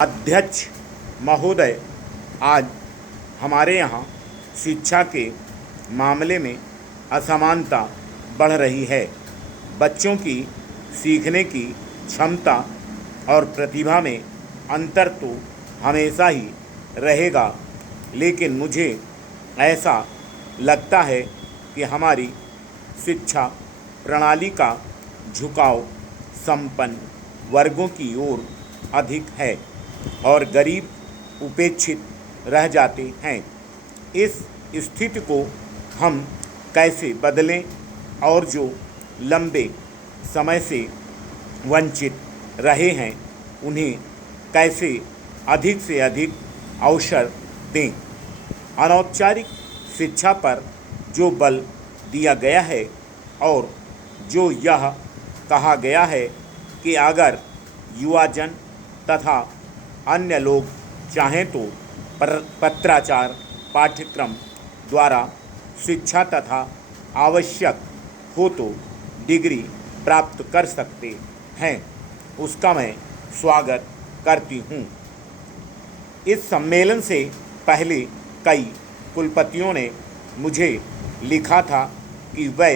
अध्यक्ष महोदय, आज हमारे यहाँ शिक्षा के मामले में असमानता बढ़ रही है। बच्चों की सीखने की क्षमता और प्रतिभा में अंतर तो हमेशा ही रहेगा, लेकिन मुझे ऐसा लगता है कि हमारी शिक्षा प्रणाली का झुकाव संपन्न वर्गों की ओर अधिक है और गरीब उपेक्षित रह जाते हैं। इस स्थिति को हम कैसे बदलें और जो लंबे समय से वंचित रहे हैं उन्हें कैसे अधिक से अधिक अवसर दें। अनौपचारिक शिक्षा पर जो बल दिया गया है और जो यह कहा गया है कि अगर युवाजन तथा अन्य लोग चाहें तो पत्राचार पाठ्यक्रम द्वारा शिक्षा तथा आवश्यक हो तो डिग्री प्राप्त कर सकते हैं, उसका मैं स्वागत करती हूँ। इस सम्मेलन से पहले कई कुलपतियों ने मुझे लिखा था कि वे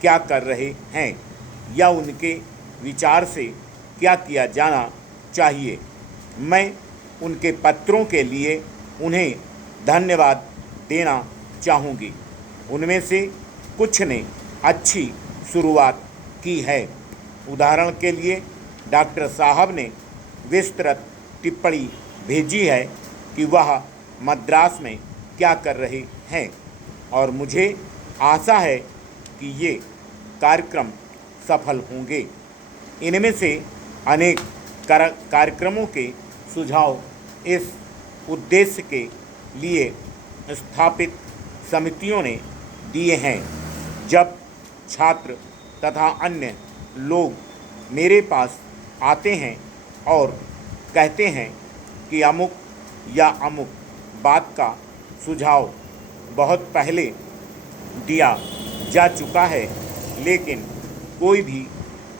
क्या कर रहे हैं या उनके विचार से क्या किया जाना चाहिए। मैं उनके पत्रों के लिए उन्हें धन्यवाद देना चाहूँगी। उनमें से कुछ ने अच्छी शुरुआत की है। उदाहरण के लिए डॉक्टर साहब ने विस्तृत टिप्पणी भेजी है कि वह मद्रास में क्या कर रहे हैं और मुझे आशा है कि ये कार्यक्रम सफल होंगे। इनमें से अनेक कार्यक्रमों के सुझाव इस उद्देश्य के लिए स्थापित समितियों ने दिए हैं। जब छात्र तथा अन्य लोग मेरे पास आते हैं और कहते हैं कि अमुक या अमुक बात का सुझाव बहुत पहले दिया जा चुका है लेकिन कोई भी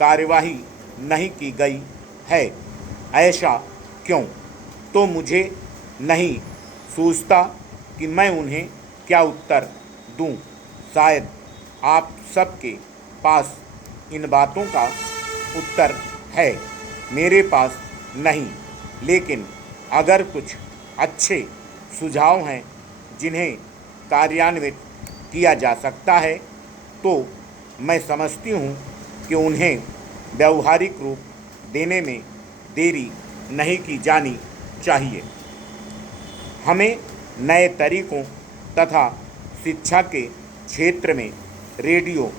कार्यवाही नहीं की गई है, ऐसा क्यों, तो मुझे नहीं सूझता कि मैं उन्हें क्या उत्तर दूं। शायद आप सबके पास इन बातों का उत्तर है, मेरे पास नहीं, लेकिन अगर कुछ अच्छे सुझाव हैं जिन्हें कार्यान्वित किया जा सकता है तो मैं समझती हूँ कि उन्हें व्यावहारिक रूप देने में देरी नहीं की जानी चाहिए। हमें नए तरीकों तथा शिक्षा के क्षेत्र में रेडियो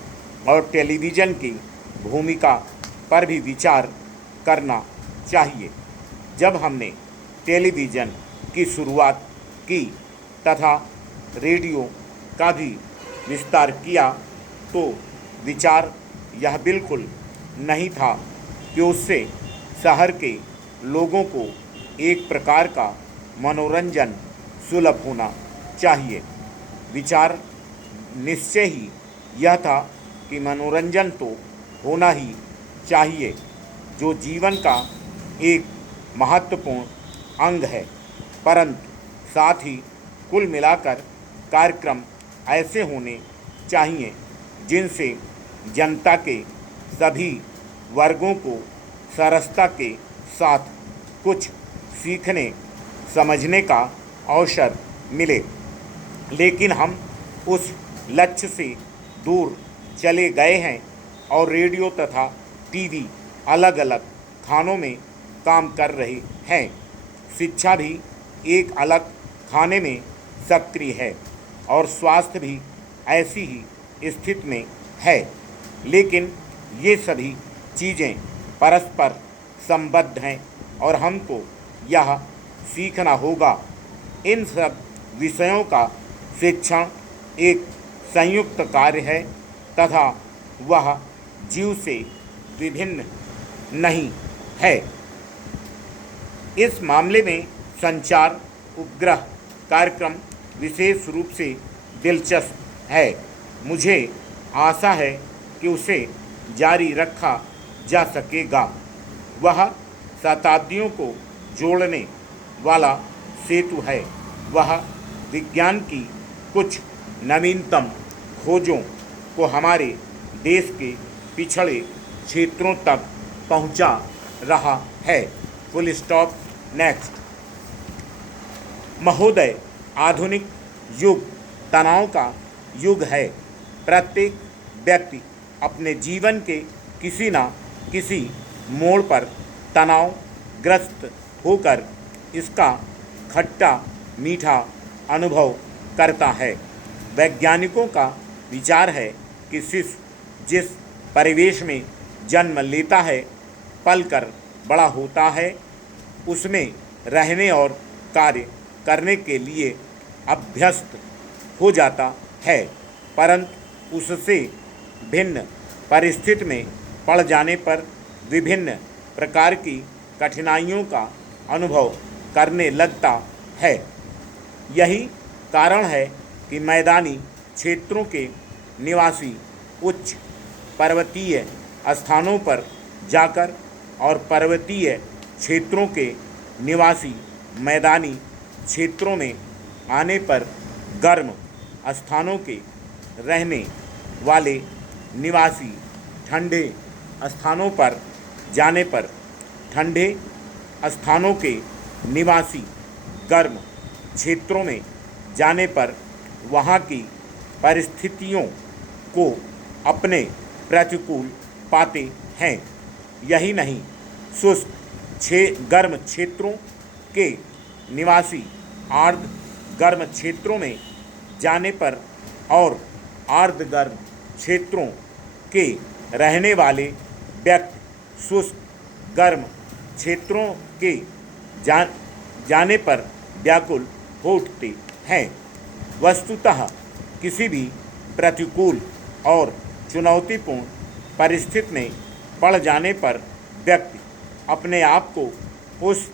और टेलीविज़न की भूमिका पर भी विचार करना चाहिए। जब हमने टेलीविज़न की शुरुआत की तथा रेडियो का भी विस्तार किया तो विचार यह बिल्कुल नहीं था कि उससे शहर के लोगों को एक प्रकार का मनोरंजन सुलभ होना चाहिए। विचार निश्चय ही यह था कि मनोरंजन तो होना ही चाहिए, जो जीवन का एक महत्वपूर्ण अंग है, परंतु साथ ही कुल मिलाकर कार्यक्रम ऐसे होने चाहिए जिनसे जनता के सभी वर्गों को सरसता के साथ कुछ सीखने समझने का अवसर मिले। लेकिन हम उस लक्ष्य से दूर चले गए हैं और रेडियो तथा टीवी अलग अलग खानों में काम कर रहे हैं। शिक्षा भी एक अलग खाने में सक्रिय है और स्वास्थ्य भी ऐसी ही स्थिति में है, लेकिन ये सभी चीज़ें परस्पर संबद्ध हैं और हमको यह सीखना होगा। इन सब विषयों का शिक्षण एक संयुक्त कार्य है तथा वह जीव से विभिन्न नहीं है। इस मामले में संचार उपग्रह कार्यक्रम विशेष रूप से दिलचस्प है। मुझे आशा है कि उसे जारी रखा जा सकेगा। वह शताब्दियों को जोड़ने वाला सेतु है। वह विज्ञान की कुछ नवीनतम खोजों को हमारे देश के पिछड़े क्षेत्रों तक पहुंचा रहा है। Full stop. नेक्स्ट। महोदय, आधुनिक युग तनाव का युग है। प्रत्येक व्यक्ति अपने जीवन के किसी न किसी मोड़ पर तनावग्रस्त होकर इसका खट्टा मीठा अनुभव करता है। वैज्ञानिकों का विचार है कि शिशु जिस परिवेश में जन्म लेता है, पलकर बड़ा होता है, उसमें रहने और कार्य करने के लिए अभ्यस्त हो जाता है, परंतु उससे भिन्न परिस्थिति में पड़ जाने पर विभिन्न प्रकार की कठिनाइयों का अनुभव करने लगता है। यही कारण है कि मैदानी क्षेत्रों के निवासी उच्च पर्वतीय स्थानों पर जाकर और पर्वतीय क्षेत्रों के निवासी मैदानी क्षेत्रों में आने पर गर्म स्थानों के रहने वाले निवासी ठंडे स्थानों पर जाने पर ठंडे स्थानों के निवासी गर्म क्षेत्रों में जाने पर वहाँ की परिस्थितियों को अपने प्रतिकूल पाते हैं। यही नहीं, शुष्क गर्म क्षेत्रों के निवासी आर्द्र गर्म क्षेत्रों में जाने पर और आर्द्र गर्म क्षेत्रों के रहने वाले व्यक्ति शुष्क गर्म क्षेत्रों के जाने पर व्याकुल हो उठते हैं। वस्तुतः किसी भी प्रतिकूल और चुनौतीपूर्ण परिस्थिति में पड़ जाने पर व्यक्ति अपने आप को उस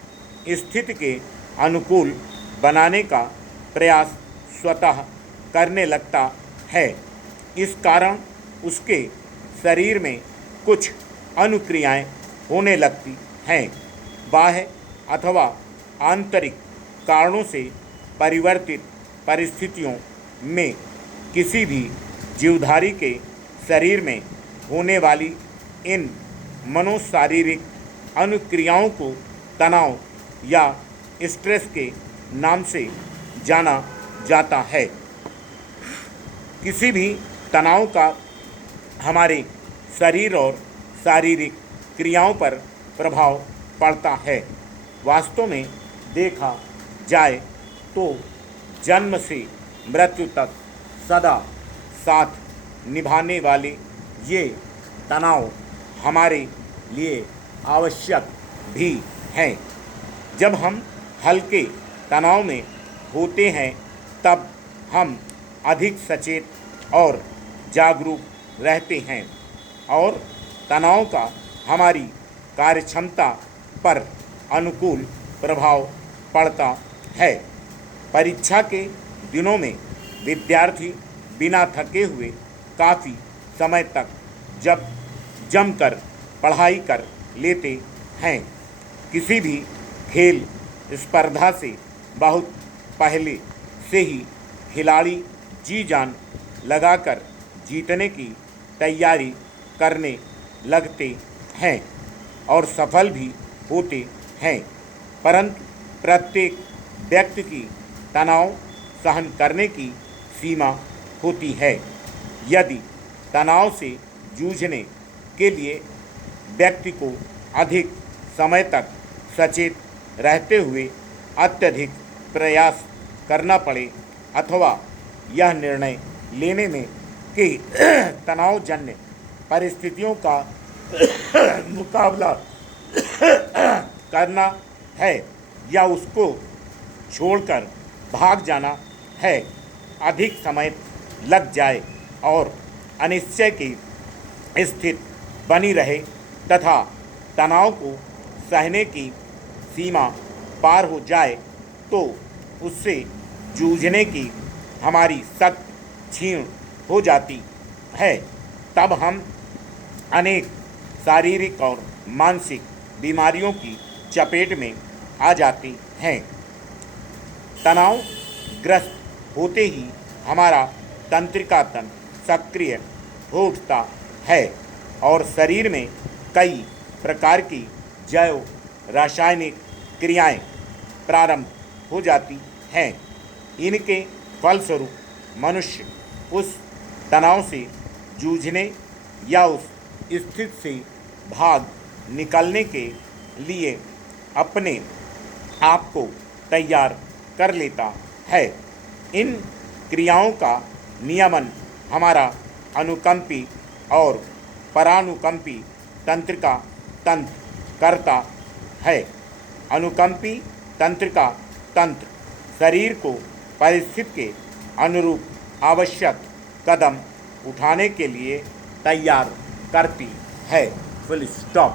स्थिति के अनुकूल बनाने का प्रयास स्वतः करने लगता है। इस कारण उसके शरीर में कुछ अनुक्रियाएं होने लगती हैं। बाह्य अथवा आंतरिक कारणों से परिवर्तित परिस्थितियों में किसी भी जीवधारी के शरीर में होने वाली इन मनोशारीरिक अनुक्रियाओं को तनाव या स्ट्रेस के नाम से जाना जाता है। किसी भी तनाव का हमारे शरीर और शारीरिक क्रियाओं पर प्रभाव पड़ता है। वास्तव में देखा जाए तो जन्म से मृत्यु तक सदा साथ निभाने वाले ये तनाव हमारे लिए आवश्यक भी हैं। जब हम हल्के तनाव में होते हैं तब हम अधिक सचेत और जागरूक रहते हैं और तनाव का हमारी कार्यक्षमता पर अनुकूल प्रभाव पड़ता है। परीक्षा के दिनों में विद्यार्थी बिना थके हुए काफ़ी समय तक जब जमकर पढ़ाई कर लेते हैं। किसी भी खेल स्पर्धा से बहुत पहले से ही खिलाड़ी जी जान लगाकर जीतने की तैयारी करने लगते हैं और सफल भी होते हैं, परंतु प्रत्येक व्यक्ति की तनाव सहन करने की सीमा होती है। यदि तनाव से जूझने के लिए व्यक्ति को अधिक समय तक सचेत रहते हुए अत्यधिक प्रयास करना पड़े अथवा यह निर्णय लेने में कि तनावजन्य परिस्थितियों का मुकाबला करना है या उसको छोड़कर भाग जाना है, अधिक समय लग जाए और अनिश्चय की स्थिति बनी रहे तथा तनाव को सहने की सीमा पार हो जाए तो उससे जूझने की हमारी शक्ति क्षीण हो जाती है। तब हम अनेक शारीरिक और मानसिक बीमारियों की चपेट में आ जाते हैं। तनावग्रस्त होते ही हमारा तंत्रिका तंत्र सक्रिय हो उठता है और शरीर में कई प्रकार की जैव रासायनिक क्रियाएं प्रारंभ हो जाती हैं। इनके फलस्वरूप मनुष्य उस तनाव से जूझने या उस स्थिति से भाग निकलने के लिए अपने आप को तैयार कर लेता है। इन क्रियाओं का नियमन हमारा अनुकंपी और परानुकंपी तंत्रिका तंत्र करता है। अनुकंपी तंत्रिका तंत्र शरीर को परिस्थिति के अनुरूप आवश्यक कदम उठाने के लिए तैयार करती है। Full stop.